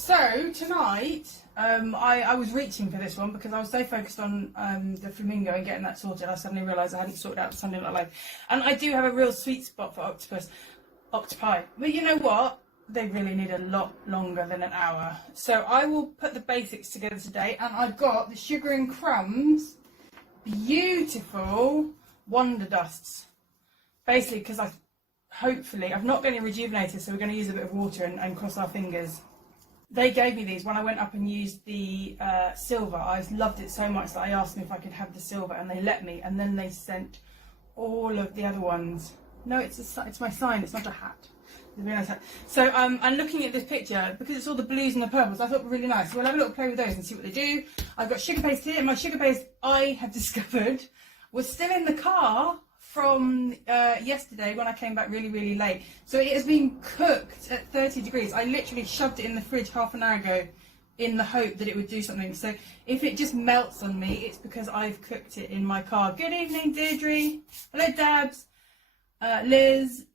So tonight, I was reaching for this one because I was so focused on the flamingo and getting that sorted. I suddenly realised I hadn't sorted out Sunday Night Live, and I do have a real sweet spot for octopi. But you know what? They really need a lot longer than an hour. So I will put the basics together today, and I've got the Sugar&Crumbs beautiful Wonder Dusts. Basically, because I've not got any rejuvenators, so we're going to use a bit of water and cross our fingers. They gave me these when I went up and used the silver. I loved it so much that I asked them if I could have the silver, and they let me. And then they sent all of the other ones. No, it's my sign. It's not a hat. It's a really nice hat. So I'm looking at this picture because it's all the blues and the purples. I thought were really nice. So we'll have a little play with those and see what they do. I've got sugar paste here, and my sugar paste I have discovered was still in the car from yesterday when I came back really, really late. So it has been cooked at 30 degrees. I literally shoved it in the fridge half an hour ago in the hope that it would do something. So if it just melts on me, it's because I've cooked it in my car. Good evening, Deirdre. Hello, Dabs. Liz.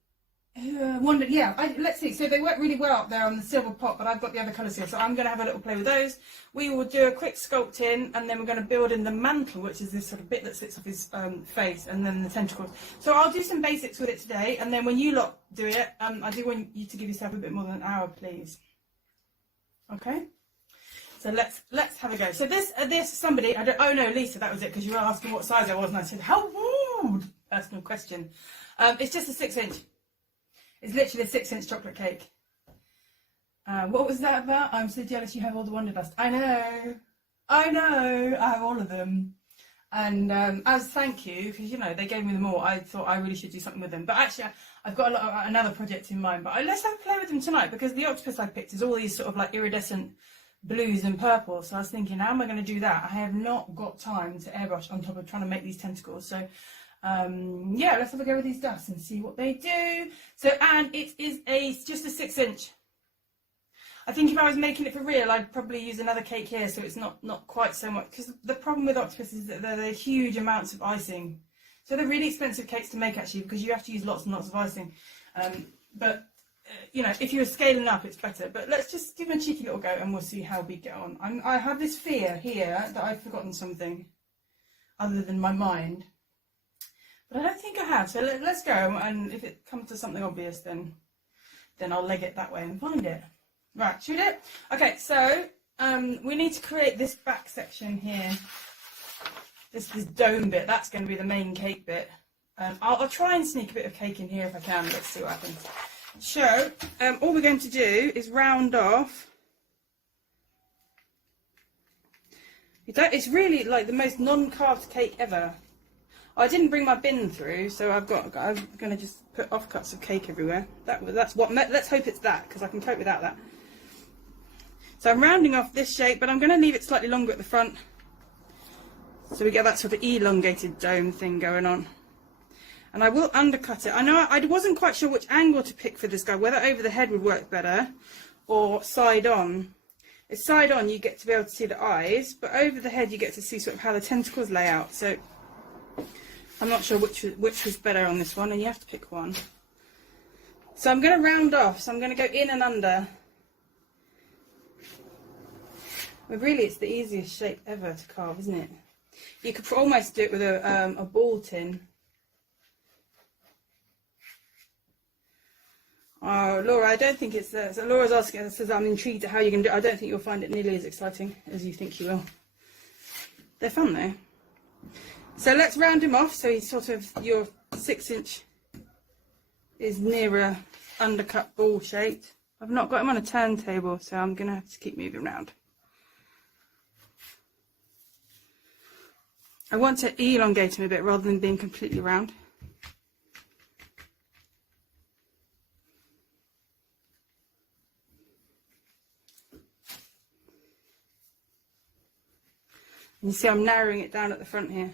Wonder, yeah, let's see. So they work really well up there on the silver pot, but I've got the other colours here. So I'm going to have a little play with those. We will do a quick sculpt in, and then we're going to build in the mantle, which is this sort of bit that sits off his face, and then the tentacles. So I'll do some basics with it today, and then when you lot do it, I do want you to give yourself a bit more than an hour, please. Okay? So let's have a go. So this somebody, oh no, Lisa, that was it, because you were asking what size I was, and I said, how rude! Personal question. It's just a 6-inch. It's literally a 6-inch chocolate cake. What was that about? I'm so jealous you have all the Wonder Dust. I know, I have all of them. And as thank you, because you know they gave me them all, I thought I really should do something with them. But actually, I've got another project in mind. But let's have a play with them tonight, because the octopus I picked is all these sort of like iridescent blues and purples. So I was thinking, how am I going to do that? I have not got time to airbrush on top of trying to make these tentacles. So yeah, let's have a go with these dusts and see what they do. So, and it is just a 6-inch. I think if I was making it for real, I'd probably use another cake here, so it's not quite so much. Because the problem with octopus is that they're huge amounts of icing. So they're really expensive cakes to make, actually, because you have to use lots and lots of icing. You know, if you're scaling up, it's better. But let's just give them a cheeky little go, and we'll see how we get on. I have this fear here that I've forgotten something other than my mind. But I don't think I have, so let's go, and if it comes to something obvious, then I'll leg it that way and find it. Right, should we do it? Okay, so we need to create this back section here. This dome bit, that's going to be the main cake bit. I'll try and sneak a bit of cake in here if I can. Let's see what happens. So, all we're going to do is round off. It's really like the most non-carved cake ever. I didn't bring my bin through, so I'm going to just put offcuts of cake everywhere. That's what. Let's hope it's that, because I can cope without that. So I'm rounding off this shape, but I'm going to leave it slightly longer at the front, so we get that sort of elongated dome thing going on. And I will undercut it. I know I wasn't quite sure which angle to pick for this guy, whether over the head would work better or side on. If side on, you get to be able to see the eyes, but over the head, you get to see sort of how the tentacles lay out. So I'm not sure which was better on this one, and you have to pick one. So I'm going to round off, so I'm going to go in and under. Well, really, it's the easiest shape ever to carve, isn't it? You could almost do it with a ball tin. Oh, Laura, I don't think it's so Laura's asking, says I'm intrigued at how you're going to do it. I don't think you'll find it nearly as exciting as you think you will. They're fun, though. So let's round him off, so he's sort of, your 6-inch is nearer undercut ball shaped. I've not got him on a turntable, so I'm going to have to keep moving around. I want to elongate him a bit rather than being completely round. And you see I'm narrowing it down at the front here.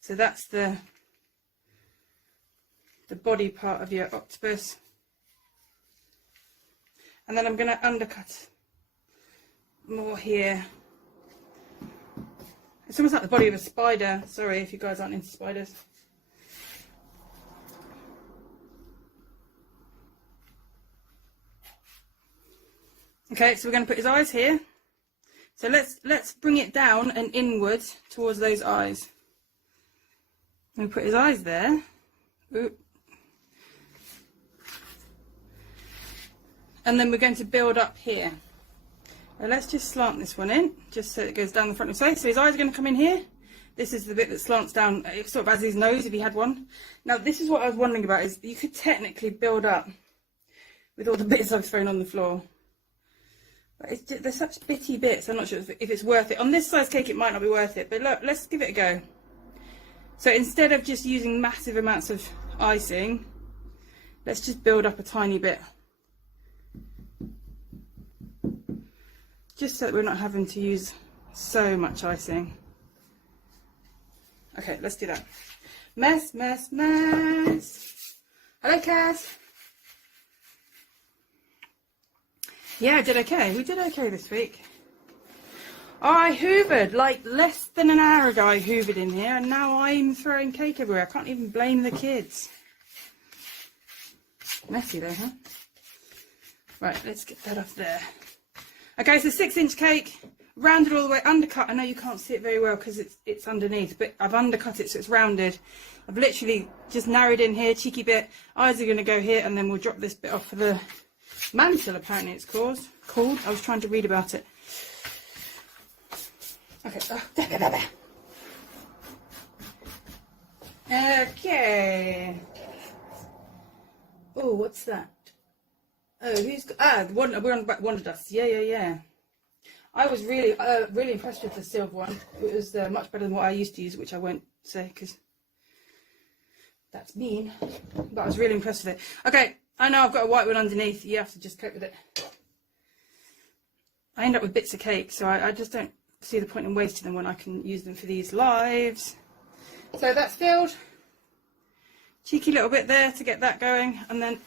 So that's the body part of your octopus. And then I'm going to undercut more here. It's almost like the body of a spider. Sorry if you guys aren't into spiders. Okay, so we're going to put his eyes here. So let's bring it down and inward towards those eyes. And put his eyes there. Oop. And then we're going to build up here. Now let's just slant this one in, just so it goes down the front of his face. So his eyes are going to come in here. This is the bit that slants down, sort of as his nose if he had one. Now this is what I was wondering about, is you could technically build up with all the bits I've thrown on the floor. But it's just, they're such bitty bits, I'm not sure if it's worth it. On this size cake it might not be worth it, but look, let's give it a go. So instead of just using massive amounts of icing, let's just build up a tiny bit. Just so that we're not having to use so much icing. Okay, let's do that. Mess, mess, mess. Hello, Cass. Yeah, I did okay. We did okay this week. I hoovered, like less than an hour ago I hoovered in here, and now I'm throwing cake everywhere. I can't even blame the kids. Messy though, huh? Right, let's get that off there. Okay, so 6-inch cake, rounded all the way, undercut. I know you can't see it very well because it's underneath, but I've undercut it so it's rounded. I've literally just narrowed in here, cheeky bit. Eyes are going to go here, and then we'll drop this bit off for the mantle, apparently it's called. I was trying to read about it. Okay. Okay. Oh, what's that? Oh, who's got, we're on about Wonder Dust. Yeah. I was really impressed with the silver one. It was much better than what I used to use, which I won't say because that's mean. But I was really impressed with it. Okay, I know I've got a white one underneath. You have to just cope with it. I end up with bits of cake, so I just don't see the point in wasting them when I can use them for these lives. So that's filled. Cheeky little bit there to get that going, and then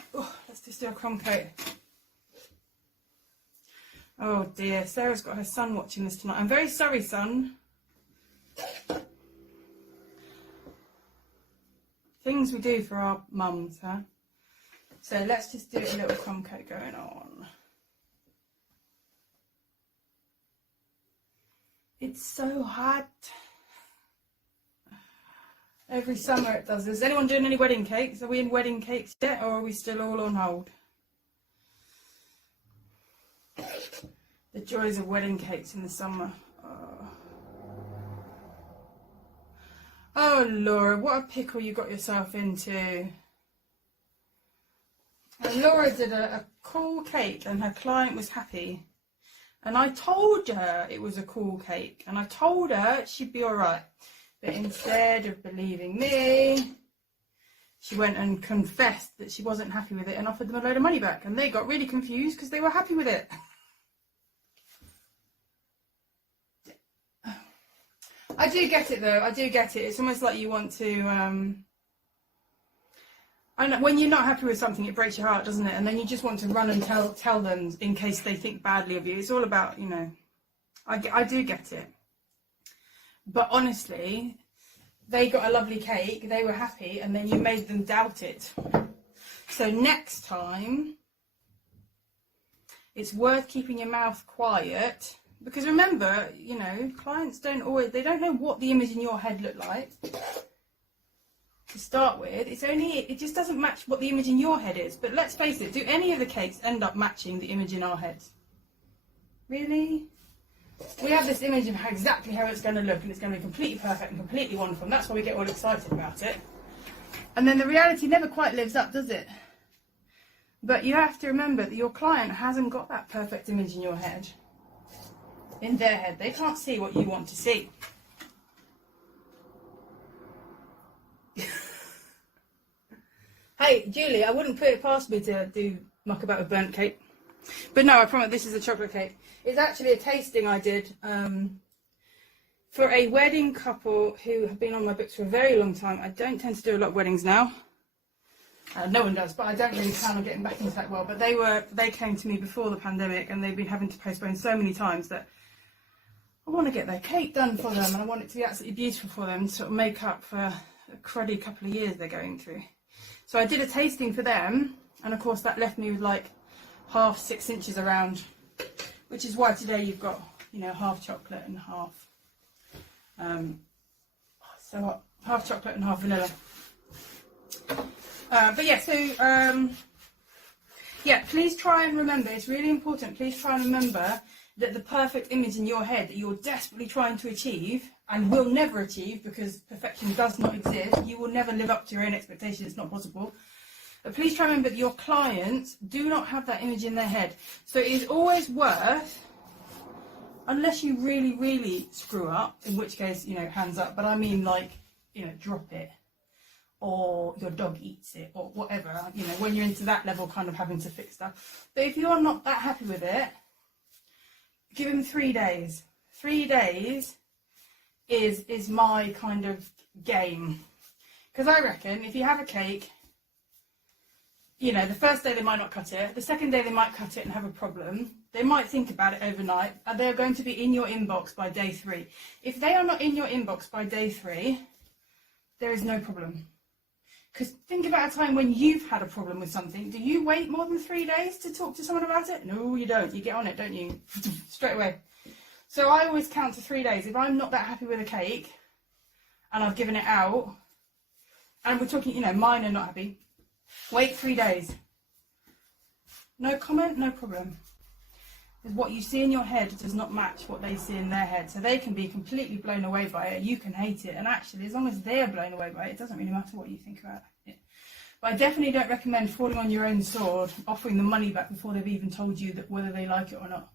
let's just do a crumb coat. Oh dear, Sarah's got her son watching this tonight. I'm very sorry, son. Things we do for our mums, huh? So let's just do a little crumb coat going on. It's so hot. Every summer it does. Is anyone doing any wedding cakes? Are we in wedding cakes yet, or are we still all on hold? The joys of wedding cakes in the summer. Oh Laura, what a pickle you got yourself into. And Laura did a cool cake and her client was happy. And I told her it was a cool cake. And I told her she'd be alright. But instead of believing me, she went and confessed that she wasn't happy with it and offered them a load of money back. And they got really confused because they were happy with it. I do get it though, I do get it. It's almost like you want to, I know, when you're not happy with something, it breaks your heart, doesn't it? And then you just want to run and tell them in case they think badly of you. It's all about, you know, I do get it. But honestly, they got a lovely cake, they were happy, and then you made them doubt it. So next time, it's worth keeping your mouth quiet. Because remember, you know, clients don't know what the image in your head looked like to start with. It just doesn't match what the image in your head is. But let's face it, do any of the cakes end up matching the image in our heads? Really? We have this image of exactly how it's going to look, and it's going to be completely perfect and completely wonderful, and that's why we get all excited about it. And then the reality never quite lives up, does it? But you have to remember that your client hasn't got that perfect image in your head. In their head. They can't see what you want to see. Hey, Julie, I wouldn't put it past me to do muck about with burnt cake. But no, I promise this is a chocolate cake. It's actually a tasting I did for a wedding couple who have been on my books for a very long time. I don't tend to do a lot of weddings now. No one does, but I don't really plan on getting back into that world. But they came to me before the pandemic, and they've been having to postpone so many times that I want to get their cake done for them, and I want it to be absolutely beautiful for them, to sort of make up for a cruddy couple of years they're going through. So I did a tasting for them, and of course that left me with like half 6 inches around which is why today you've got, you know, half chocolate and half, half chocolate and half vanilla. But yeah, so yeah, please try and remember, it's really important, please try and remember that the perfect image in your head that you're desperately trying to achieve and will never achieve, because perfection does not exist, you will never live up to your own expectations, it's not possible. But please try and remember that your clients do not have that image in their head. So it is always worth, unless you really, really screw up, in which case, you know, hands up, but I mean like, you know, drop it, or your dog eats it, or whatever, you know, when you're into that level, kind of having to fix stuff. But if you're not that happy with it, give him 3 days. 3 days is my kind of game. Because I reckon if you have a cake, you know, the first day they might not cut it, the second day they might cut it and have a problem, they might think about it overnight, and they're going to be in your inbox by day 3. If they are not in your inbox by day 3, there is no problem. Because think about a time when you've had a problem with something. Do you wait more than 3 days to talk to someone about it? No, you don't. You get on it, don't you? Straight away. So I always count to 3 days. If I'm not that happy with a cake and I've given it out, and we're talking, you know, mine are not happy, wait 3 days. No comment, no problem. Because what you see in your head does not match what they see in their head. So they can be completely blown away by it, you can hate it, and actually as long as they're blown away by it, it doesn't really matter what you think about it. But I definitely don't recommend falling on your own sword, offering them money back before they've even told you that whether they like it or not.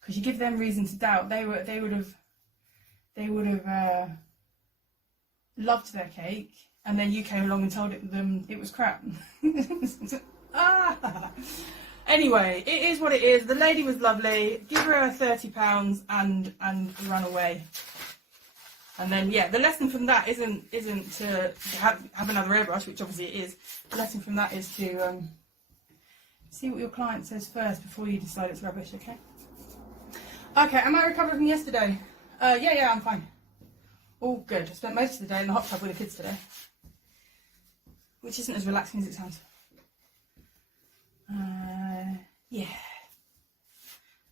Because you give them reason to doubt. They would have loved their cake, and then you came along and told them it was crap. Anyway, it is what it is. The lady was lovely. Give her £30 and run away. And then, yeah, the lesson from that isn't to have another airbrush, which obviously it is. The lesson from that is to see what your client says first before you decide it's rubbish, okay? Okay, am I recovered from yesterday? Yeah, I'm fine. All good. I spent most of the day in the hot tub with the kids today, which isn't as relaxing as it sounds. Yeah.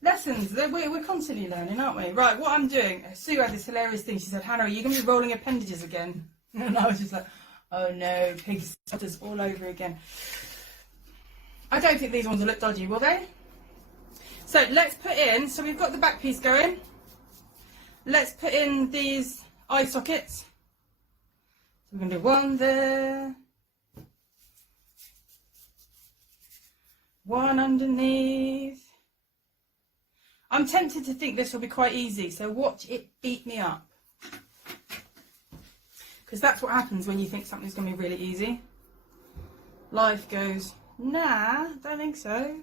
Lessons. We're constantly learning, aren't we? Right, what I'm doing. Sue had this hilarious thing. She said, Hannah, are you going to be rolling appendages again? And I was just like, oh no, pig stutters all over again. I don't think these ones will look dodgy, will they? So let's put in, so we've got the back piece going. Let's put in these eye sockets. So we're going to do one there. One underneath. I'm tempted to think this will be quite easy, so watch it beat me up. Because that's what happens when you think something's going to be really easy. Life goes, nah, don't think so.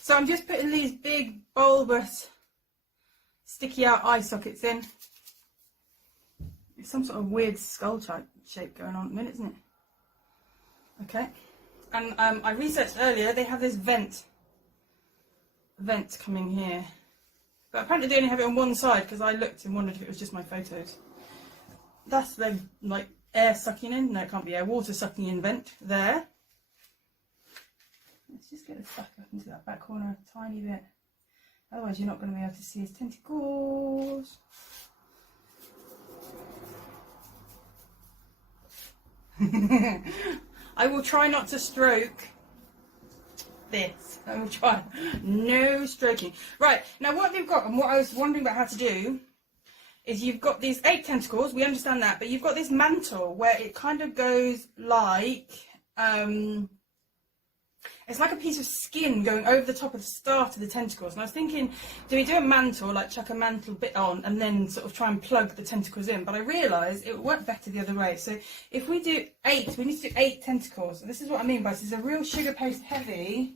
So I'm just putting these big, bulbous, sticky out eye sockets in. It's some sort of weird skull type shape going on at the minute, isn't it? Okay, and I researched earlier, they have this vent coming here, but apparently they only have it on one side, because I looked and wondered if it was just my photos. That's the, like, air sucking in, no it can't be air, water sucking in vent there. Let's just get this back up into that back corner a tiny bit, otherwise you're not going to be able to see his tentacles. I will try not to stroke this. I will try. No stroking. Right, now what they've got, and what I was wondering about how to do, is you've got these 8 tentacles, we understand that, but you've got this mantle where it kind of goes like, it's like a piece of skin going over the top of the start of the tentacles. And I was thinking, do we do a mantle, like chuck a mantle bit on and then sort of try and plug the tentacles in? But I realised it would work better the other way. So if we do 8, we need to do 8 tentacles. And this is what I mean by this is a real sugar paste heavy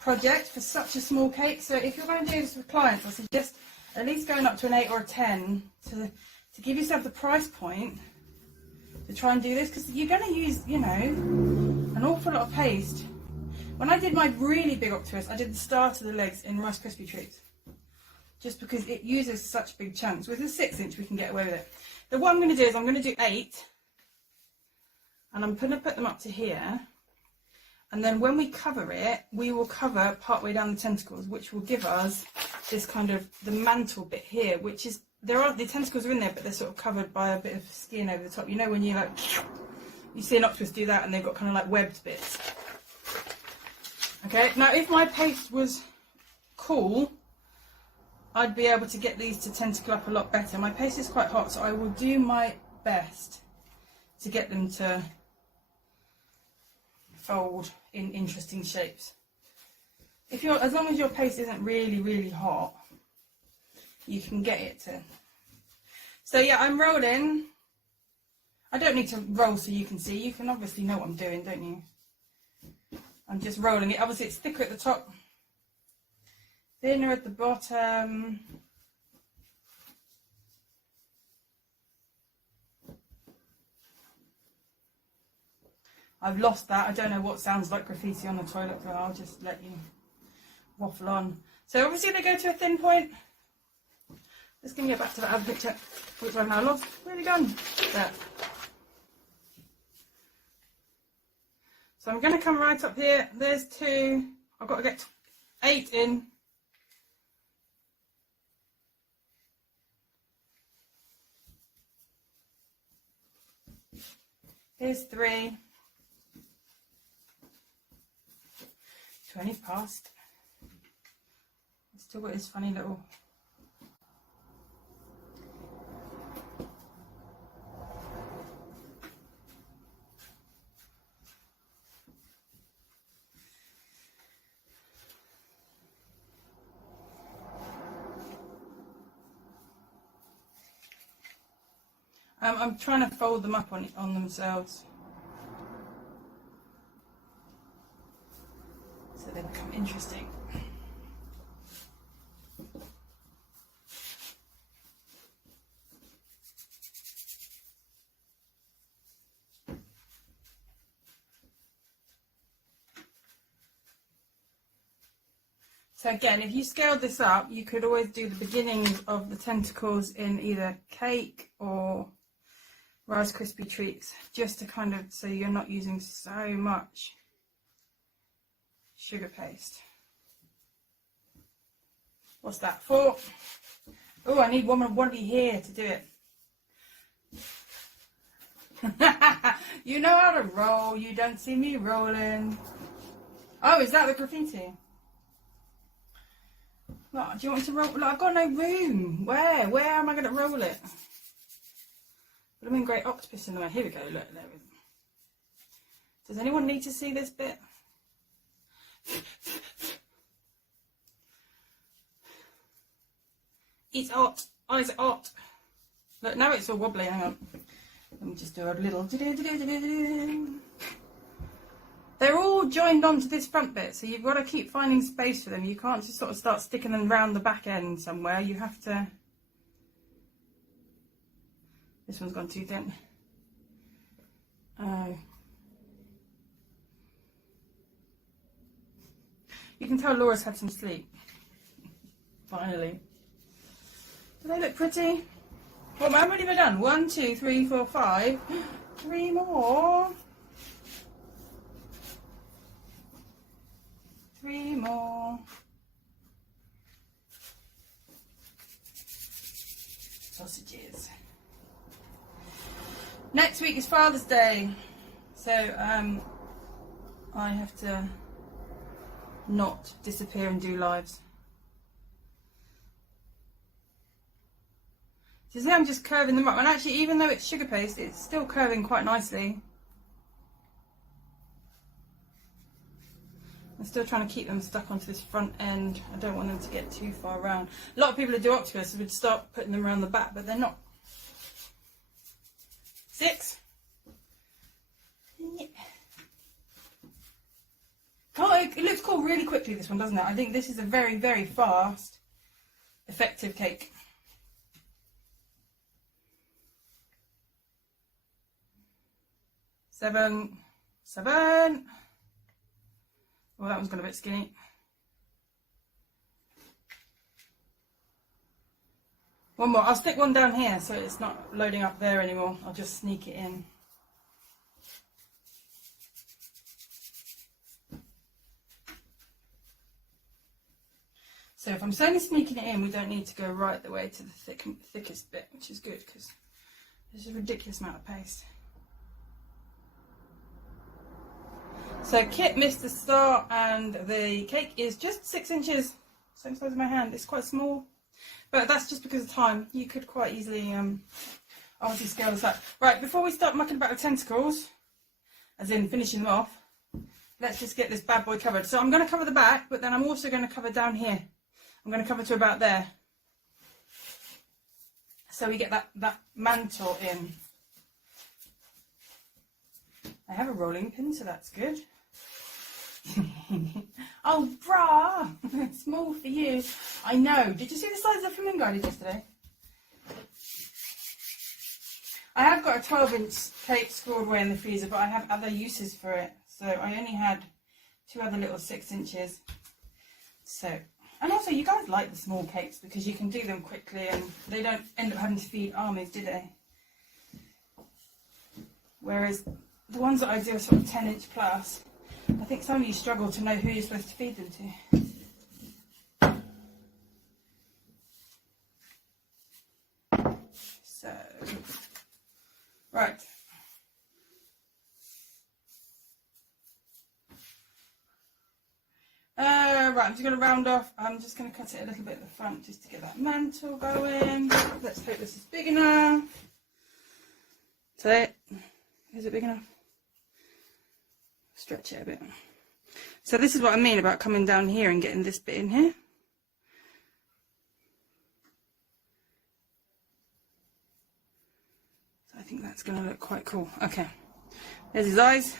project for such a small cake. So if you're going to do this with clients, I suggest at least going up to an 8 or a 10 to give yourself the price point to try and do this, because you're going to use, you know, an awful lot of paste. When I did my really big octopus, I did the start of the legs in Rice Krispie treats, just because it uses such big chunks. With a 6-inch we can get away with it. But what I'm going to do is I'm going to do 8, and I'm going to put them up to here, And then when we cover it, we will cover partway down the tentacles, which will give us this kind of the mantle bit here, which is, the tentacles are in there, but they're sort of covered by a bit of skin over the top. You know when you like, you see an octopus do that and they've got kind of like webbed bits. Okay, now if my paste was cool, I'd be able to get these to tentacle up a lot better. My paste is quite hot, so I will do my best to get them to fold in interesting shapes. If you're, as long as your paste isn't really, really hot, you can get it to. So yeah, I'm rolling. I don't need to roll so you can see. You can obviously know what I'm doing, don't you? I'm just rolling it. Obviously it's thicker at the top, thinner at the bottom. I've lost that. I don't know what sounds like graffiti on the toilet, but I'll just let you waffle on. So obviously they go to a thin point. Just going to get back to that other picture, which I've now lost. Where have you gone? There. So I'm going to come right up here. There's 2. I've got to get 8 in. Here's 3. 20 past. It's still got this funny little. I'm trying to fold them up on themselves, so they become interesting. So again, if you scaled this up, you could always do the beginnings of the tentacles in either cake or Rice Krispie treats, just to kind of, so you're not using so much sugar paste. What's that for? Oh, I need one here to do it. You know how to roll, you don't see me rolling. Oh, is that the graffiti? Look, do you want me to roll? Look, I've got no room. Where am I going to roll it? But I'm in great octopus in the way. Here we go, look, there we go. Does anyone need to see this bit? It's hot. Eyes are hot. Look, now it's all wobbly. Hang on. Let me just do a little. They're all joined onto this front bit, so you've got to keep finding space for them. You can't just sort of start sticking them round the back end somewhere. You have to. This one's gone too thin. Oh. You can tell Laura's had some sleep. Finally. Do they look pretty? Well, how many have I done? 1, 2, 3, 4, 5. 3 more. 3 more. Sausages. Next week is Father's Day, so I have to not disappear and do lives. So see, I'm just curving them up, and actually, even though it's sugar paste, it's still curving quite nicely. I'm still trying to keep them stuck onto this front end. I don't want them to get too far around. A lot of people who do octopus would start putting them around the back, but they're not. 6. Yeah. Oh, it looks cool really quickly, this one, doesn't it? I think this is a very, very fast, effective cake. Seven. Well, that one's gone a bit skinny. One more. I'll stick one down here so it's not loading up there anymore. I'll just sneak it in. So if I'm slowly sneaking it in, we don't need to go right the way to the thickest bit, which is good because there's a ridiculous amount of paste. So Kit missed the start, and the cake is just 6 inches, same size as my hand. It's quite small, but that's just because of time. You could quite easily obviously scale this up. Right, before we start mucking about the tentacles, as in finishing them off, let's just get this bad boy covered. So I'm going to cover the back, but then I'm also going to cover down here. I'm going to cover to about there, so we get that mantle in. I have a rolling pin, so that's good. Oh, brah! Small for you. I know. Did you see the size of the flamingo I did yesterday? I have got a 12-inch cake stored away in the freezer, but I have other uses for it. So I only had 2 other little 6 inches. So, and also you guys like the small cakes because you can do them quickly and they don't end up having to feed armies, do they? Whereas the ones that I do are sort of 10-inch plus, I think some of you struggle to know who you're supposed to feed them to. So, right. Right, I'm just going to round off. I'm just going to cut it a little bit at the front just to get that mantle going. Let's hope this is big enough. So, is it big enough? Stretch it a bit. So this is what I mean about coming down here and getting this bit in here. So I think that's going to look quite cool. Okay, there's his eyes.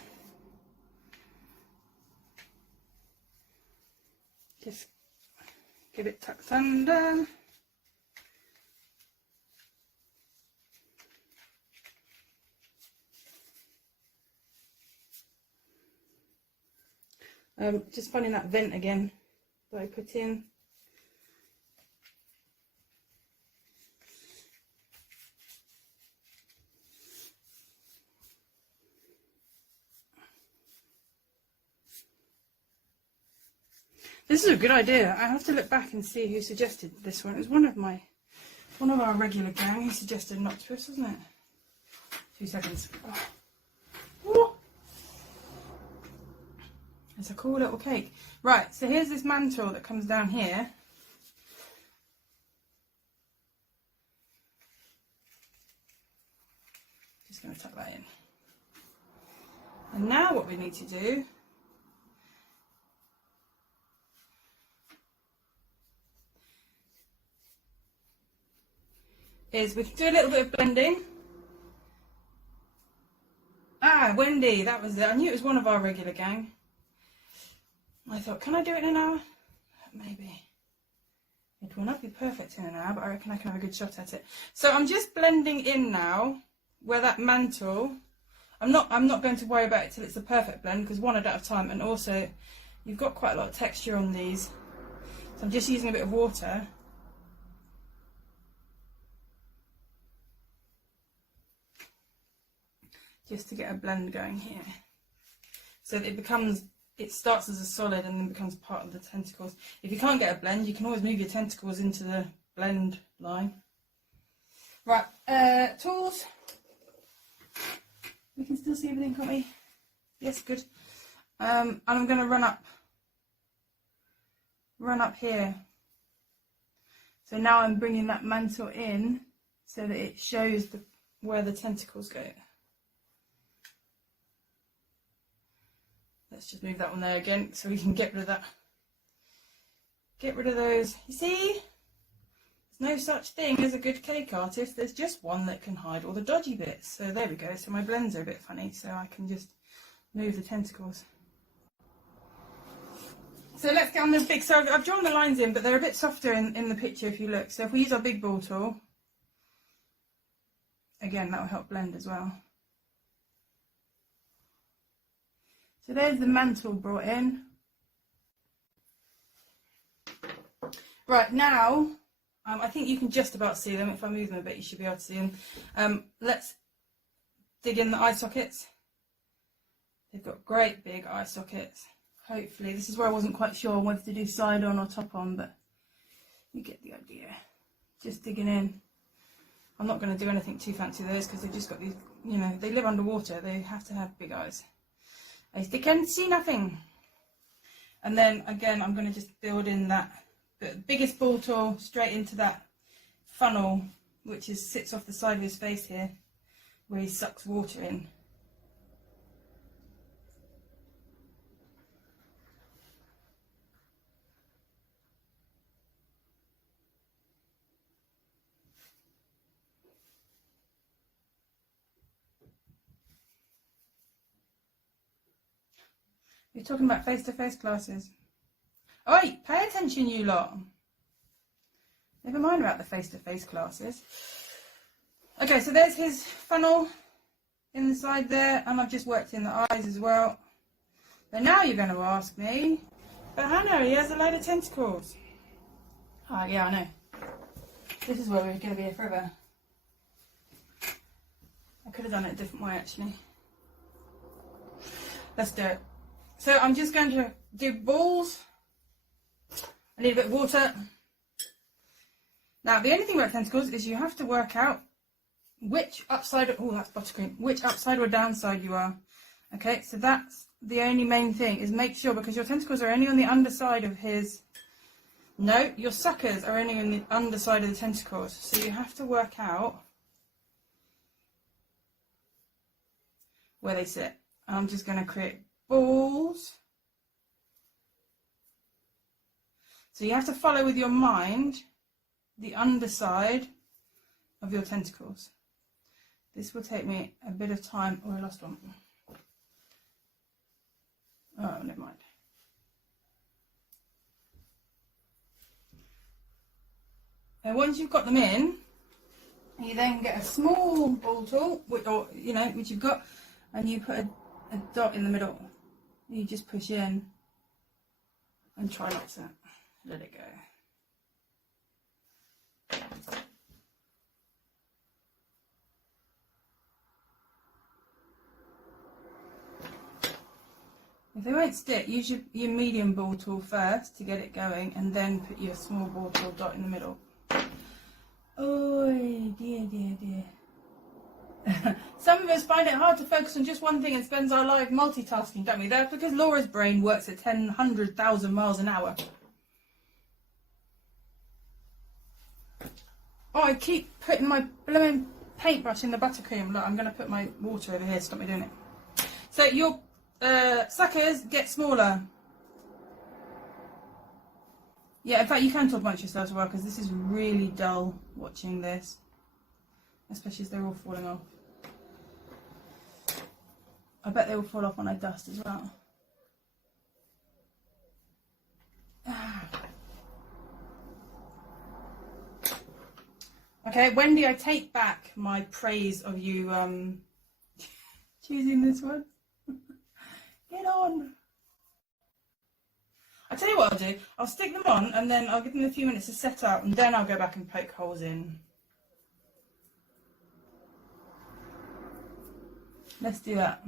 Just get it tucked under. Just finding that vent again that I put in. This is a good idea. I have to look back and see who suggested this one. It was one of our regular gang who suggested an octopus, wasn't it? 2 seconds. Oh. It's a cool little cake. Right, so here's this mantle that comes down here. Just going to tuck that in. And now what we need to do is we can do a little bit of blending. Ah, Wendy, that was it. I knew it was one of our regular gang. I thought, can I do it in an hour? Maybe. It will not be perfect in an hour, but I reckon I can have a good shot at it. So I'm just blending in now where that mantle. I'm not going to worry about it till it's a perfect blend because one, I don't have time, and also you've got quite a lot of texture on these. So I'm just using a bit of water. Just to get a blend going here. So that it starts as a solid and then becomes part of the tentacles. If you can't get a blend, you can always move your tentacles into the blend line. Right, tools. We can still see everything, can't we? Yes, good. And I'm going to run up here. So now I'm bringing that mantle in so that it shows where the tentacles go. Let's just move that one there again so we can get rid of that. Get rid of those. You see? There's no such thing as a good cake artist. There's just one that can hide all the dodgy bits. So there we go. So my blends are a bit funny, so I can just move the tentacles. So let's get on this big. So I've drawn the lines in, but they're a bit softer in the picture if you look. So if we use our big ball tool, again, that will help blend as well. So there's the mantle brought in. Right, now, I think you can just about see them. If I move them a bit, you should be able to see them. Let's dig in the eye sockets. They've got great big eye sockets. Hopefully, this is where I wasn't quite sure whether to do side on or top on, but You get the idea. Just digging in. I'm not going to do anything too fancy with those because they've just got these, you know, they live underwater. They have to have big eyes. As they can see nothing. And then again, I'm going to just build in that the biggest ball tool straight into that funnel, which sits off the side of his face here, where he sucks water in. You're talking about face-to-face classes. Oi, pay attention, you lot. Never mind about the face-to-face classes. Okay, so there's his funnel inside there, and I've just worked in the eyes as well. But now you're going to ask me, but Hannah, he has a load of tentacles. Oh, yeah, I know. This is where we're going to be here forever. I could have done it a different way, actually. Let's do it. So I'm just going to do balls. I need a bit of water. Now, the only thing about tentacles is you have to work out which upside, oh, that's buttercream, which upside or downside you are. Okay, so that's the only main thing, is make sure, because your tentacles are only on the underside of his, no, your suckers are only on the underside of the tentacles. So you have to work out where they sit. I'm just going to create balls. So you have to follow with your mind the underside of your tentacles. This will take me a bit of time. Oh, I lost one. Oh, never mind. And once you've got them in, you then get a small ball tool, which you've got, and you put a dot in the middle. You just push in and try not to let it go. If they won't stick, use your medium ball tool first to get it going, and then put your small ball tool dot in the middle. Oh dear, dear, dear. Some of us find it hard to focus on just one thing and spends our life multitasking, don't we? That's because Laura's brain works at 100,000 miles an hour. Oh, I keep putting my blooming paintbrush in the buttercream. Look, I'm going to put my water over here to stop me doing it. So your suckers get smaller. Yeah, in fact, you can talk amongst yourselves as well, because this is really dull watching this. Especially as they're all falling off. I bet they will fall off when I dust as well. Okay, Wendy, I take back my praise of you choosing this one. Get on. I'll tell you what I'll do. I'll stick them on and then I'll give them a few minutes to set up, and then I'll go back and poke holes in. Let's do that.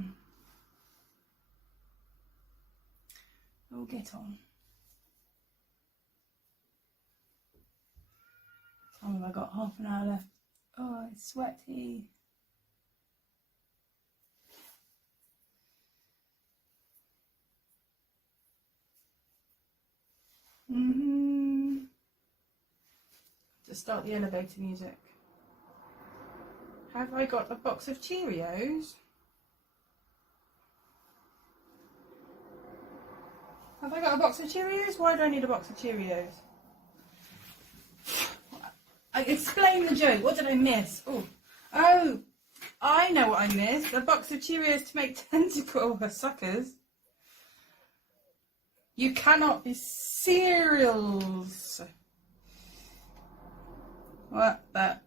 Oh, get on. How long have I got? Half an hour left. Oh, it's sweaty. To start the elevator music. Have I got a box of Cheerios? Have I got a box of Cheerios? Why do I need a box of Cheerios? Explain the joke. What did I miss? Oh, I know what I missed. A box of Cheerios to make tentacle suckers. You cannot be cereals. What? But.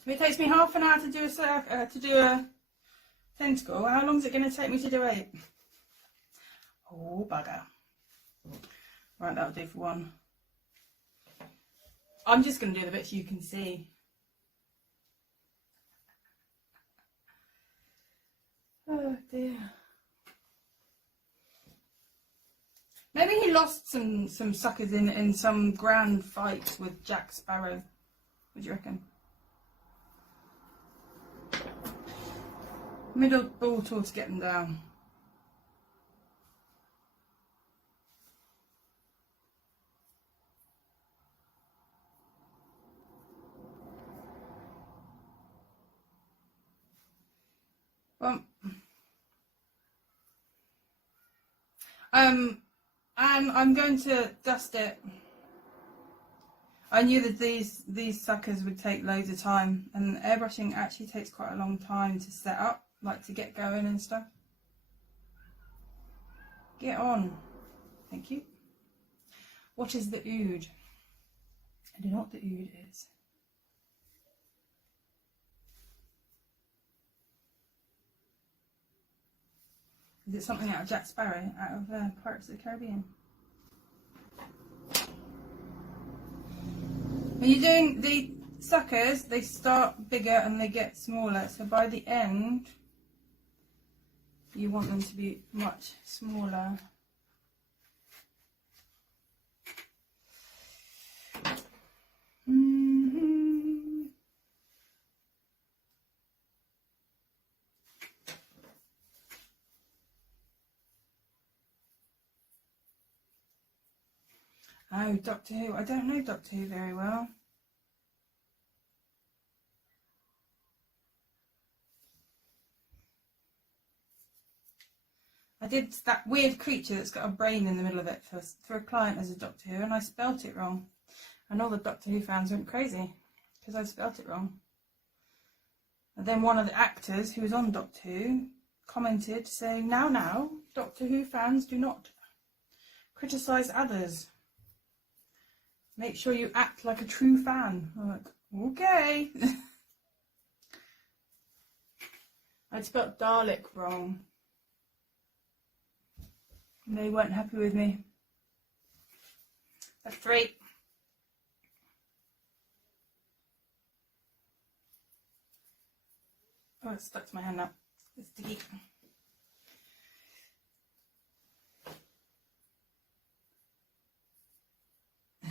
If it takes me half an hour to do a tentacle, how long is it going to take me to do 8? Oh, bugger. Right, that'll do for one. I'm just going to do the bits you can see. Oh dear. Maybe he lost some suckers in some grand fight with Jack Sparrow. What do you reckon? Middle ball tool to get them down. Well, and I'm going to dust it. I knew that these suckers would take loads of time, and airbrushing actually takes quite a long time to set up, like to get going and stuff. Get on. Thank you. What is the oud? I don't know what the oud is. Is it something out of Jack Sparrow, out of Pirates of the Caribbean? When you're doing the suckers, they start bigger and they get smaller. So by the end, you want them to be much smaller. Oh, Doctor Who. I don't know Doctor Who very well. I did that weird creature that's got a brain in the middle of it for a client as a Doctor Who, and I spelt it wrong. And all the Doctor Who fans went crazy because I spelt it wrong. And then one of the actors who was on Doctor Who commented saying, now, Doctor Who fans do not criticise others. Make sure you act like a true fan. I'm like, okay. I'd spelt Dalek wrong. And they weren't happy with me. That's 3. Oh, it's stuck to my hand now. It's sticky.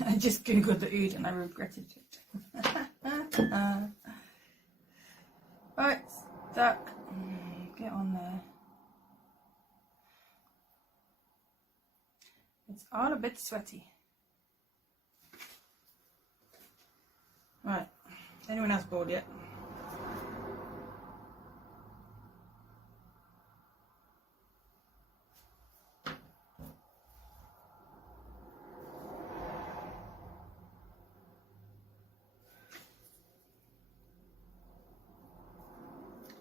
I just googled the oud and I regretted it. Right, stuck. Get on there. It's all a bit sweaty. Right, anyone else bored yet?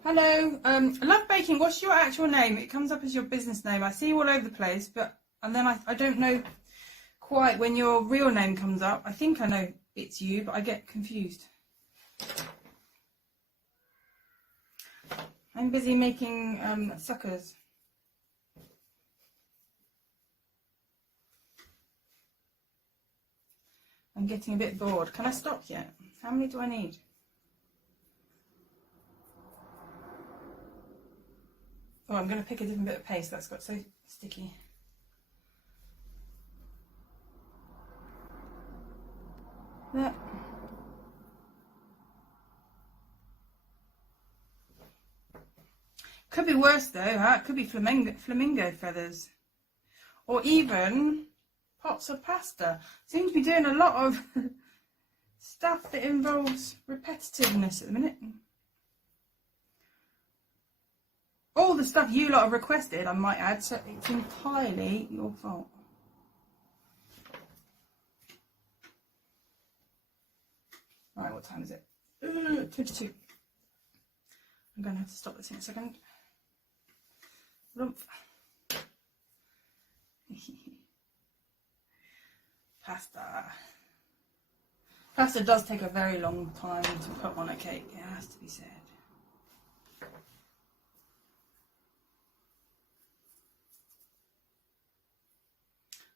Hello, I love baking. What's your actual name? It comes up as your business name. I see you all over the place, and then I don't know quite when your real name comes up. I think I know it's you, but I get confused. I'm busy making suckers. I'm getting a bit bored. Can I stop yet? How many do I need? Oh, I'm going to pick a different bit of paste that's got so sticky. There. Could be worse though, huh? It could be flamingo feathers. Or even pots of pasta. Seems to be doing a lot of stuff that involves repetitiveness at the minute. All the stuff you lot have requested, I might add, so it's entirely your fault. Alright, what time is it? 22. I'm going to have to stop this in a second. Rump. Pasta. Pasta does take a very long time to put on a cake, it has to be said.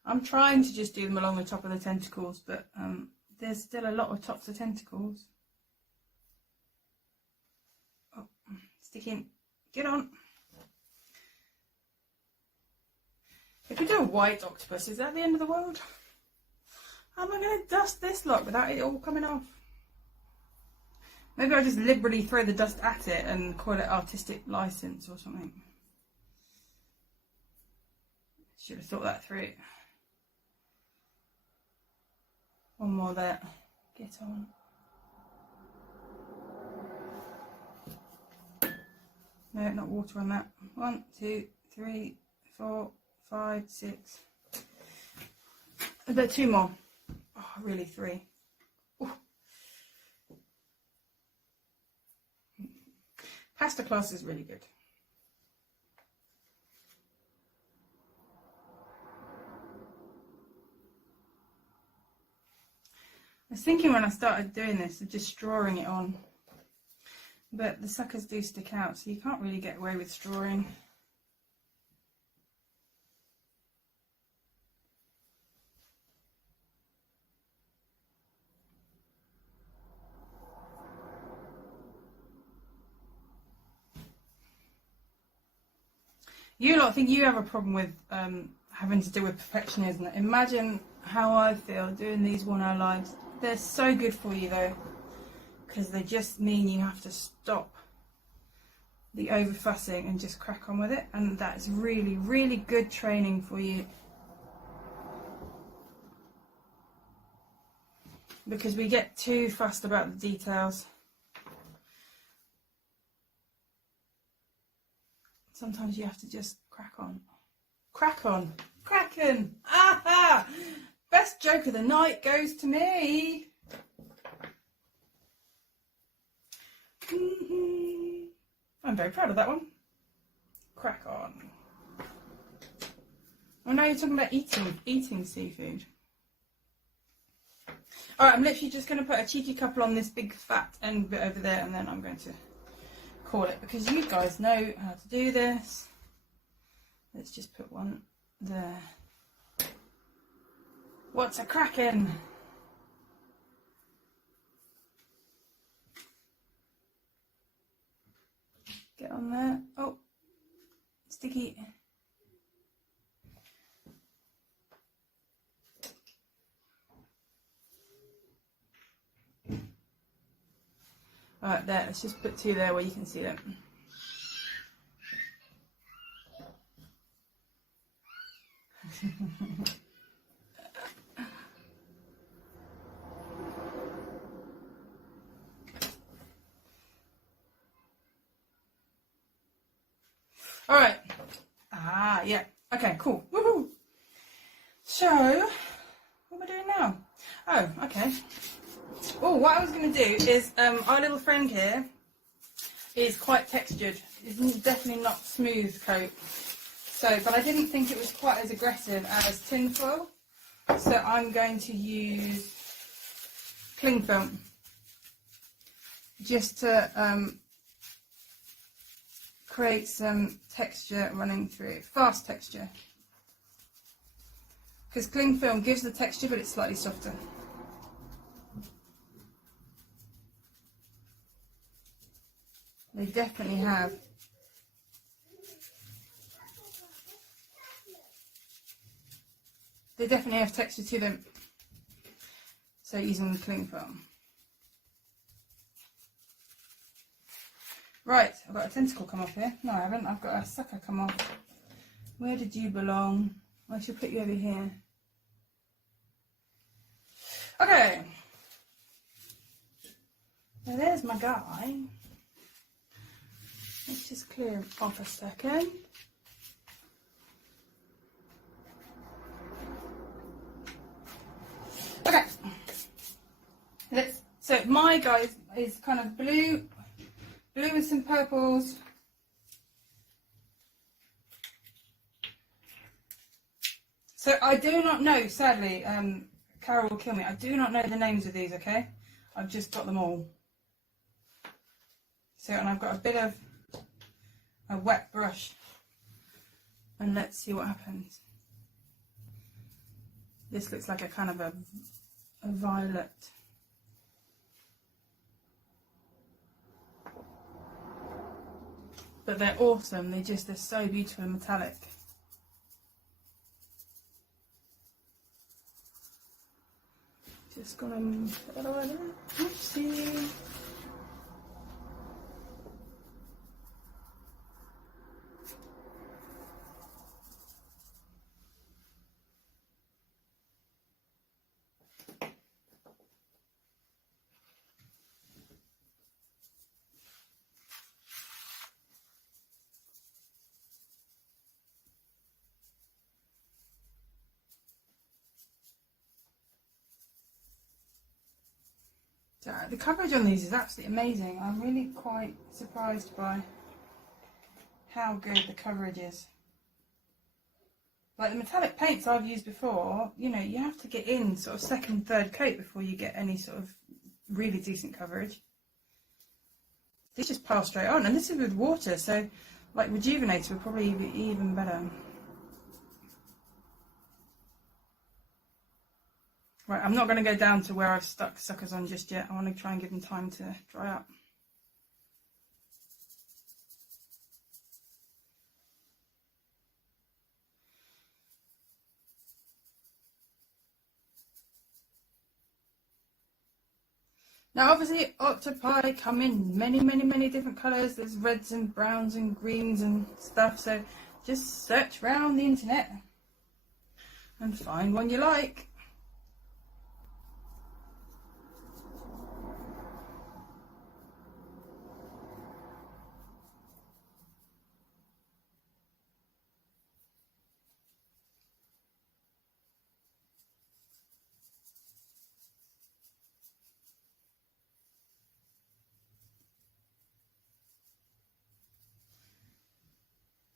I'm trying to just do them along the top of the tentacles, but there's still a lot of tops of tentacles. Oh, stick in. Get on. If we do a white octopus, is that the end of the world? How am I going to dust this lot without it all coming off? Maybe I just liberally throw the dust at it and call it artistic license or something. Should have thought that through. One more there. Get on. No, not water on that. 1, 2, 3, 4, 5, 6. There are 2 more. Oh, really 3. Ooh. Pasta class is really good. I was thinking when I started doing this of just strawing it on, but the suckers do stick out, so you can't really get away with strawing. You lot think you have a problem with having to do with perfectionism. Imagine how I feel doing these 1 hour lives. They're so good for you though, because they just mean you have to stop the over fussing and just crack on with it, and that's really, really good training for you, because we get too fussed about the details. Sometimes you have to just crack on. Crack on. Crackin'. Aha! Best joke of the night goes to me. I'm very proud of that one. Crack on. Oh, now you're talking about eating seafood. Alright, I'm literally just going to put a cheeky couple on this big fat end bit over there, and then I'm going to call it, because you guys know how to do this. Let's just put one there. What's a crackin'? Get on there. Oh, sticky. Alright, there. Let's just put 2 there where you can see them. Alright. Ah, yeah. Okay, cool. Woohoo! So, what am I doing now? Oh, okay. Oh, what I was going to do is, our little friend here is quite textured. It's definitely not smooth coat. So, but I didn't think it was quite as aggressive as tinfoil. So I'm going to use cling film just to create some texture running through, fast texture. Because cling film gives the texture, but it's slightly softer. They definitely have. They definitely have texture to them. So using the cling film. Right, I've got a tentacle come off here. No, I haven't. I've got a sucker come off. Where did you belong? I should put you over here. Okay. So there's my guy. Let's just clear him off a second. Okay. So my guy is kind of blue with some purples. So I do not know, sadly, Carol will kill me. I do not know the names of these, okay? I've just got them all. So, and I've got a bit of a wet brush. And let's see what happens. This looks like a kind of a violet. But they're awesome. They're so beautiful and metallic. Just gonna put that over there. Oopsie. So the coverage on these is absolutely amazing. I'm really quite surprised by how good the coverage is. Like the metallic paints I've used before, you know, you have to get in sort of second, third coat before you get any sort of really decent coverage. These just pile straight on, and this is with water, so like Rejuvenator would probably be even better. Right, I'm not going to go down to where I've stuck suckers on just yet. I want to try and give them time to dry up. Now obviously octopi come in many different colours. There's reds and browns and greens and stuff, so just search around the internet and find one you like.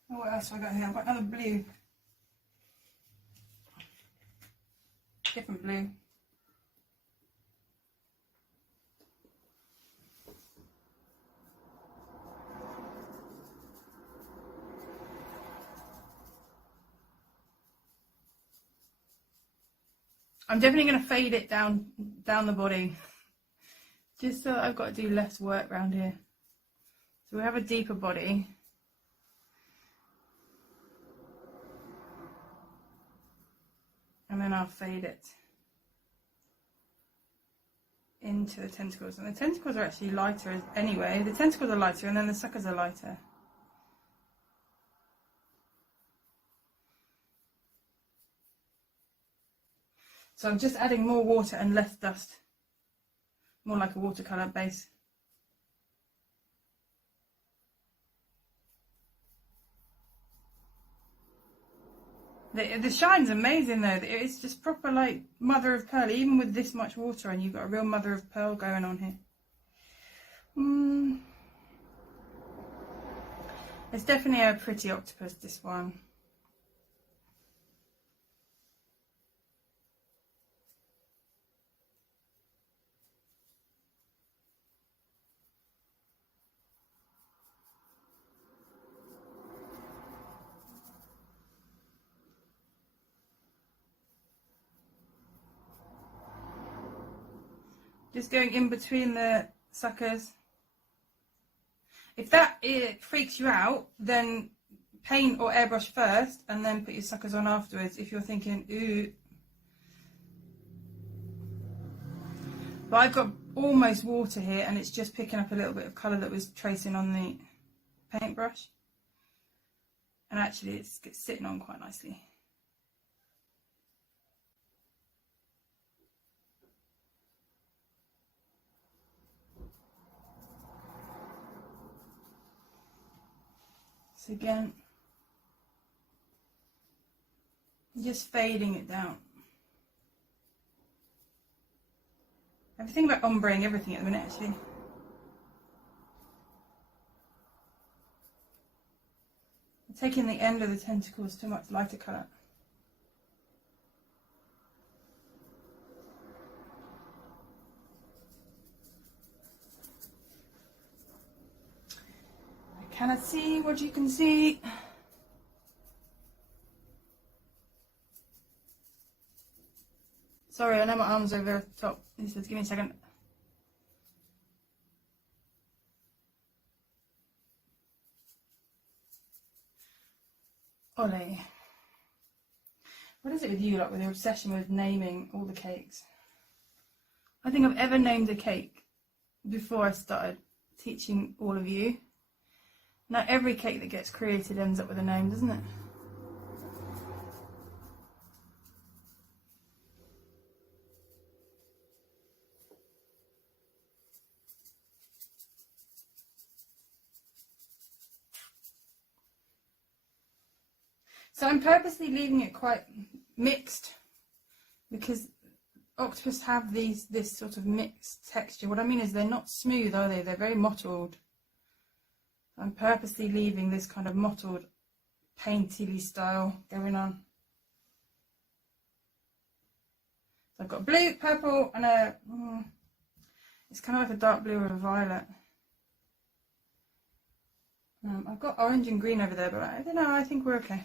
Oh, what else have I got here? I've got another blue. Different blue. I'm definitely going to fade it down the body, just so I've got to do less work around here. So we have a deeper body. And then I'll fade it into the tentacles. And the tentacles are actually lighter anyway. The tentacles are lighter and then the suckers are lighter. So I'm just adding more water and less dust. More like a watercolour base. The shine's amazing though. It's just proper like mother of pearl. Even with this much water on, you've got a real mother of pearl going on here. It's definitely a pretty octopus, this one. Just going in between the suckers. If that freaks you out, then paint or airbrush first and then put your suckers on afterwards if you're thinking, ooh. But I've got almost water here and it's just picking up a little bit of colour that was tracing on the paintbrush. And actually it's sitting on quite nicely. So again, just fading it down. I'm thinking about ombreing everything at the minute actually. I'm taking the end of the tentacles to a much lighter colour. Can I see what you can see? Sorry, I know my arm's over the top. He says, give me a second. Ollie. What is it with you, like, with your obsession with naming all the cakes? I think I've ever named a cake before I started teaching all of you. Now every cake that gets created ends up with a name, doesn't it? So I'm purposely leaving it quite mixed because octopus have this sort of mixed texture. What I mean is they're not smooth, are they? They're very mottled. I'm purposely leaving this kind of mottled, painty style going on. So I've got blue, purple, and it's kind of like a dark blue or a violet. I've got orange and green over there, but I don't know, I think we're okay.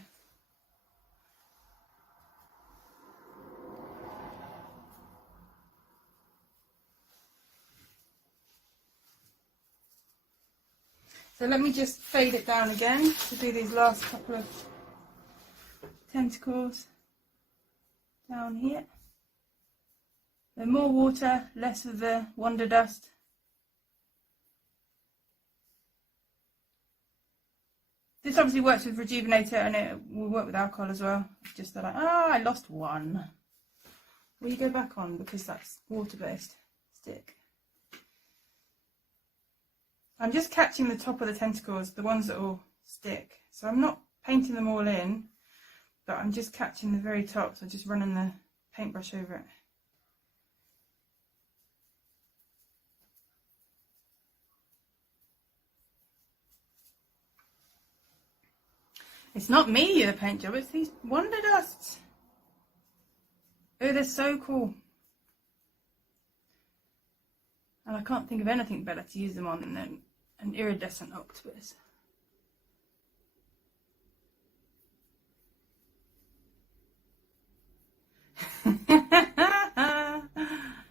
So let me just fade it down again to do these last couple of tentacles down here. So more water, less of the wonder dust. This obviously works with Rejuvenator and it will work with alcohol as well. It's just that I lost one. Will you go back on because that's water-based stick? I'm just catching the top of the tentacles, the ones that will stick. So I'm not painting them all in, but I'm just catching the very top, so just running the paintbrush over it. It's not me, the paint job, it's these wonder dusts. Oh, they're so cool. And I can't think of anything better to use them on than an iridescent octopus.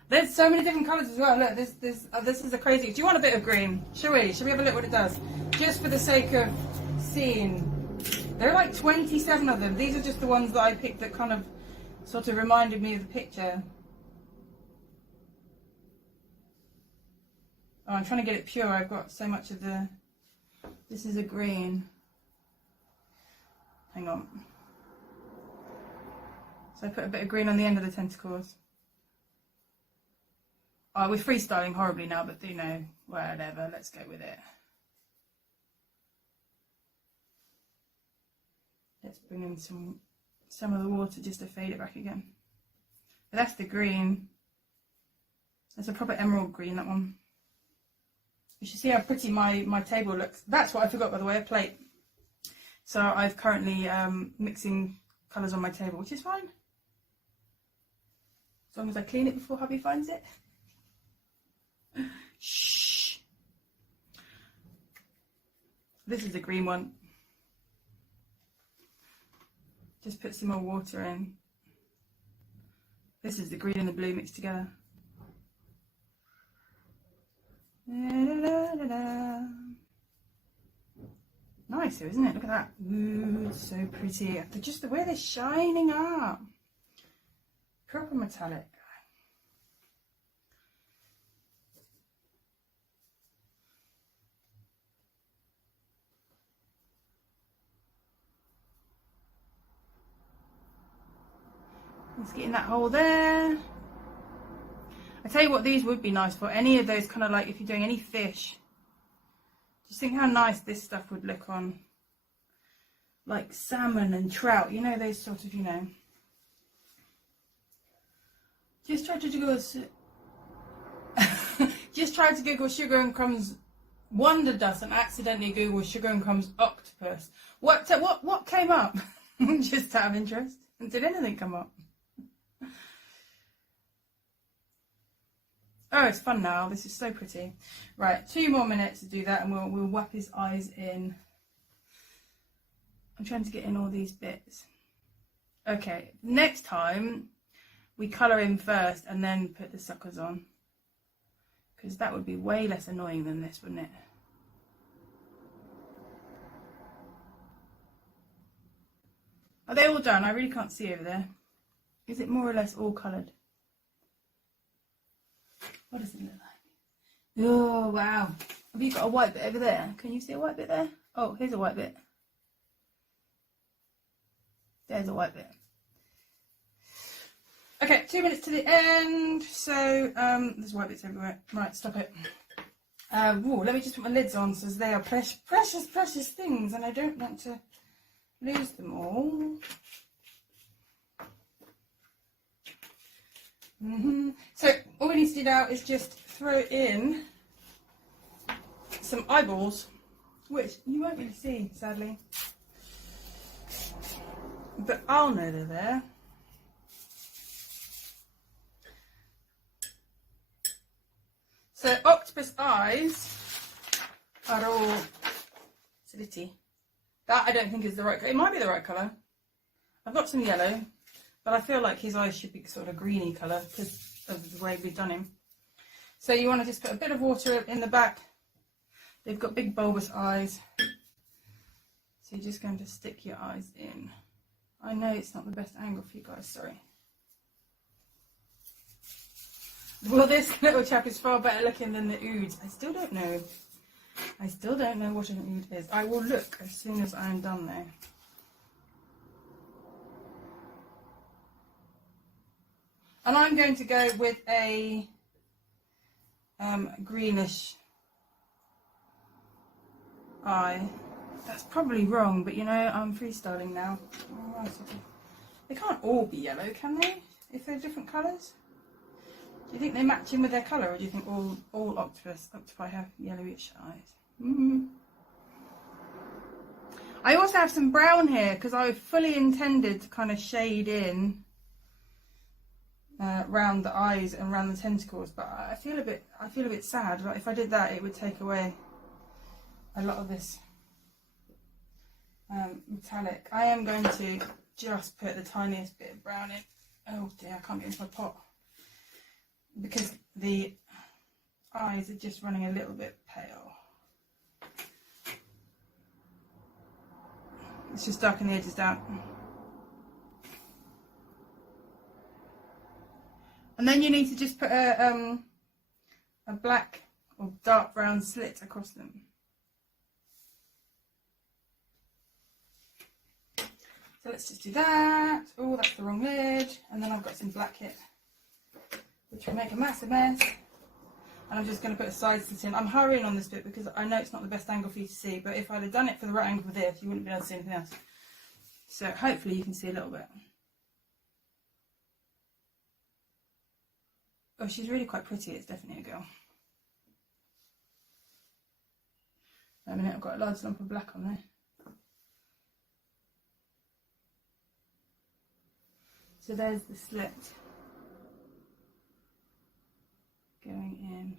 There's so many different colours as well. Look, this is a crazy. Do you want a bit of green? Shall we have a look what it does? Just for the sake of seeing. There are like 27 of them. These are just the ones that I picked that kind of sort of reminded me of the picture. Oh, I'm trying to get it pure. I've got so much of the... This is a green. Hang on. So I put a bit of green on the end of the tentacles. Oh, we're freestyling horribly now, but you know, whatever. Let's go with it. Let's bring in some of the water just to fade it back again. But that's the green. That's a proper emerald green, that one. You should see how pretty my table looks. That's what I forgot, by the way, a plate. So I've currently mixing colours on my table, which is fine. As long as I clean it before hubby finds it. Shh. This is the green one. Just put some more water in. This is the green and the blue mixed together. Da, da, da, da. Nice, isn't it? Look at that. Ooh, it's so pretty. Just the way they're shining up. Proper metallic. Let's get in that hole there. I tell you what, these would be nice for any of those kind of like if you're doing any fish. Just think how nice this stuff would look on like salmon and trout, you know, those sort of, you know. Just try to Google just try to Google Sugar&Crumbs Wonder Dust and accidentally Google Sugar&Crumbs Octopus. What came up? Just out of interest. Did anything come up? Oh, it's fun now. This is so pretty. Right, 2 more minutes to do that and we'll whap his eyes in. I'm trying to get in all these bits. Okay, next time we colour in first and then put the suckers on. Because that would be way less annoying than this, wouldn't it? Are they all done? I really can't see over there. Is it more or less all coloured? What does it look like? Oh, wow. Have you got a white bit over there? Can you see a white bit there? Oh, here's a white bit. There's a white bit. Okay, 2 minutes to the end. So, there's white bits everywhere. Right, stop it. Whoa, let me just put my lids on, so they are precious, precious things, and I don't want to lose them all. So all we need to do now is just throw in some eyeballs, which you won't really see, sadly, but I'll know they're there. So octopus eyes are all slitty. That I don't think is the right colour. It might be the right colour. I've got some yellow, but I feel like his eyes should be sort of greeny colour because of the way we've done him. So you want to just put a bit of water in the back. They've got big bulbous eyes. So you're just going to stick your eyes in. I know it's not the best angle for you guys, sorry. Well, this little chap is far better looking than the ouds. I still don't know. I still don't know what an oud is. I will look as soon as I'm done though. And I'm going to go with a greenish eye. That's probably wrong, but you know, I'm freestyling now. Oh, right, okay. They can't all be yellow, can they? If they're different colours? Do you think they match in with their colour, or do you think all octopi have yellowish eyes? I also have some brown here because I fully intended to kind of shade in around the eyes and around the tentacles, but I feel a bit sad. Like if I did that, it would take away a lot of this metallic. I am going to just put the tiniest bit of brown in. Oh dear, I can't get into my pot because the eyes are just running a little bit pale. Let's just darken the edges down. And then you need to just put a black or dark brown slit across them. So let's just do that. Oh, that's the wrong lid. And then I've got some black here, which will make a massive mess. And I'm just going to put a side slit in. I'm hurrying on this bit because I know it's not the best angle for you to see, but if I'd have done it for the right angle for this, you wouldn't be able to see anything else. So hopefully you can see a little bit. Oh, she's really quite pretty. It's definitely a girl. Wait a minute, I've got a large lump of black on there. So there's the slit going in.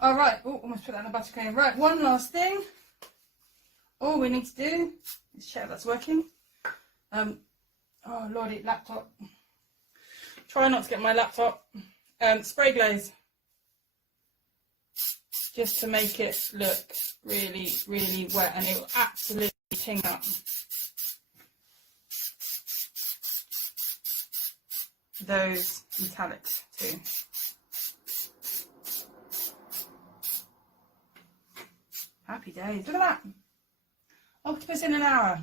All right. Oh, almost put that in the buttercream. Right, one last thing. All we need to do is check that's working. Oh lordy, laptop. Try not to get my laptop. Spray glaze. Just to make it look really, really wet, and it will absolutely ping up those metallics too. Happy days. Look at that. Octopus in an hour.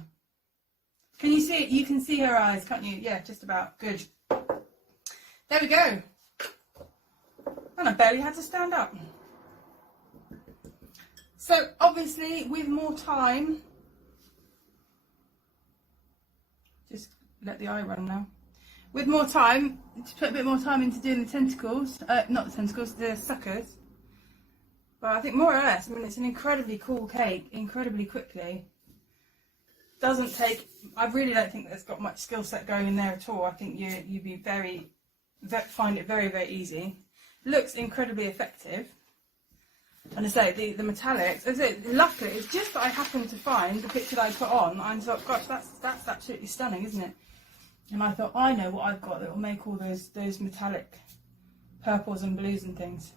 Can you see it? You can see her eyes, can't you? Yeah, just about. Good. There we go. And I barely had to stand up. So obviously with more time, just let the eye run now. With more time, to put a bit more time into doing the tentacles, not the tentacles, the suckers. But I think more or less, I mean, it's an incredibly cool cake, incredibly quickly. Doesn't take, I really don't think there's got much skill set going in there at all. I think you'd be find it very, very easy. Looks incredibly effective. And I say, the metallics, as I say, luckily, it's just that I happened to find the picture that I put on, and I thought, gosh, that's absolutely stunning, isn't it? And I thought, I know what I've got that will make all those metallic purples and blues and things.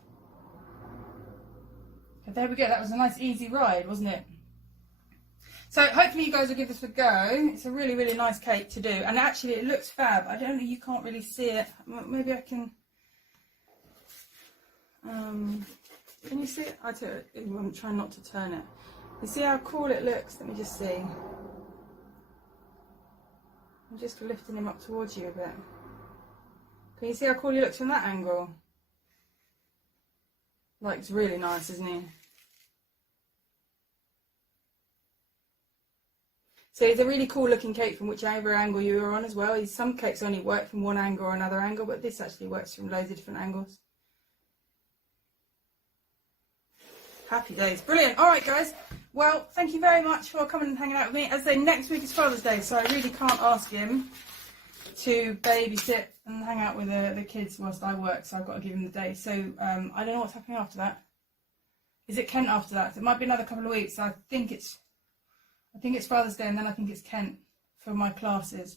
But there we go, that was a nice easy ride, wasn't it? So hopefully you guys will give this a go. It's a really, really nice cake to do. And actually it looks fab. I don't know, you can't really see it. Maybe I can... can you see it? I'm trying not to turn it. You see how cool it looks? Let me just see. I'm just lifting him up towards you a bit. Can you see how cool he looks from that angle? Like, it's really nice, isn't he? So it's a really cool looking cake from whichever angle you are on as well. Some cakes only work from one angle or another angle, but this actually works from loads of different angles. Happy days. Brilliant. All right, guys. Well, thank you very much for coming and hanging out with me. As I say, next week is Father's Day, so I really can't ask him to babysit and hang out with the kids whilst I work, so I've got to give him the day. So I don't know what's happening after that. Is it Kent after that? It might be another couple of weeks. I think it's Father's Day, and then I think it's Kent for my classes.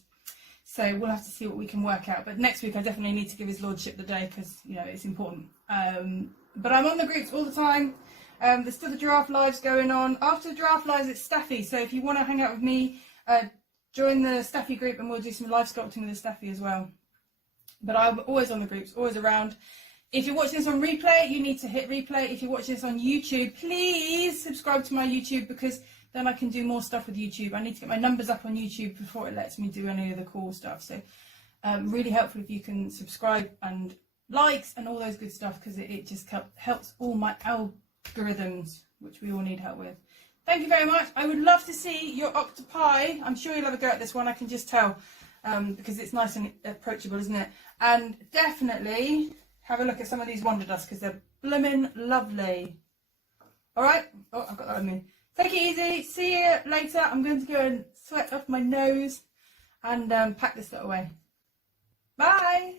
So we'll have to see what we can work out. But next week I definitely need to give his lordship the day because, you know, it's important. But I'm on the groups all the time. There's still the giraffe lives going on. After the giraffe lives, it's Staffy. So if you want to hang out with me, join the Staffy group and we'll do some live sculpting with the Staffy as well. But I'm always on the groups, always around. If you're watching this on replay, you need to hit replay. If you're watching this on YouTube, please subscribe to my YouTube because then I can do more stuff with YouTube. I need to get my numbers up on YouTube before it lets me do any of the cool stuff. So really helpful if you can subscribe and likes and all those good stuff because it just helps all my algorithms, which we all need help with. Thank you very much. I would love to see your octopi. I'm sure you'll have a go at this one, I can just tell, because it's nice and approachable, isn't it? And definitely have a look at some of these Wonder Dust because they're blooming lovely. All right. Oh, I've got that on me. Take it easy. See you later. I'm going to go and sweat off my nose and pack this lot away. Bye.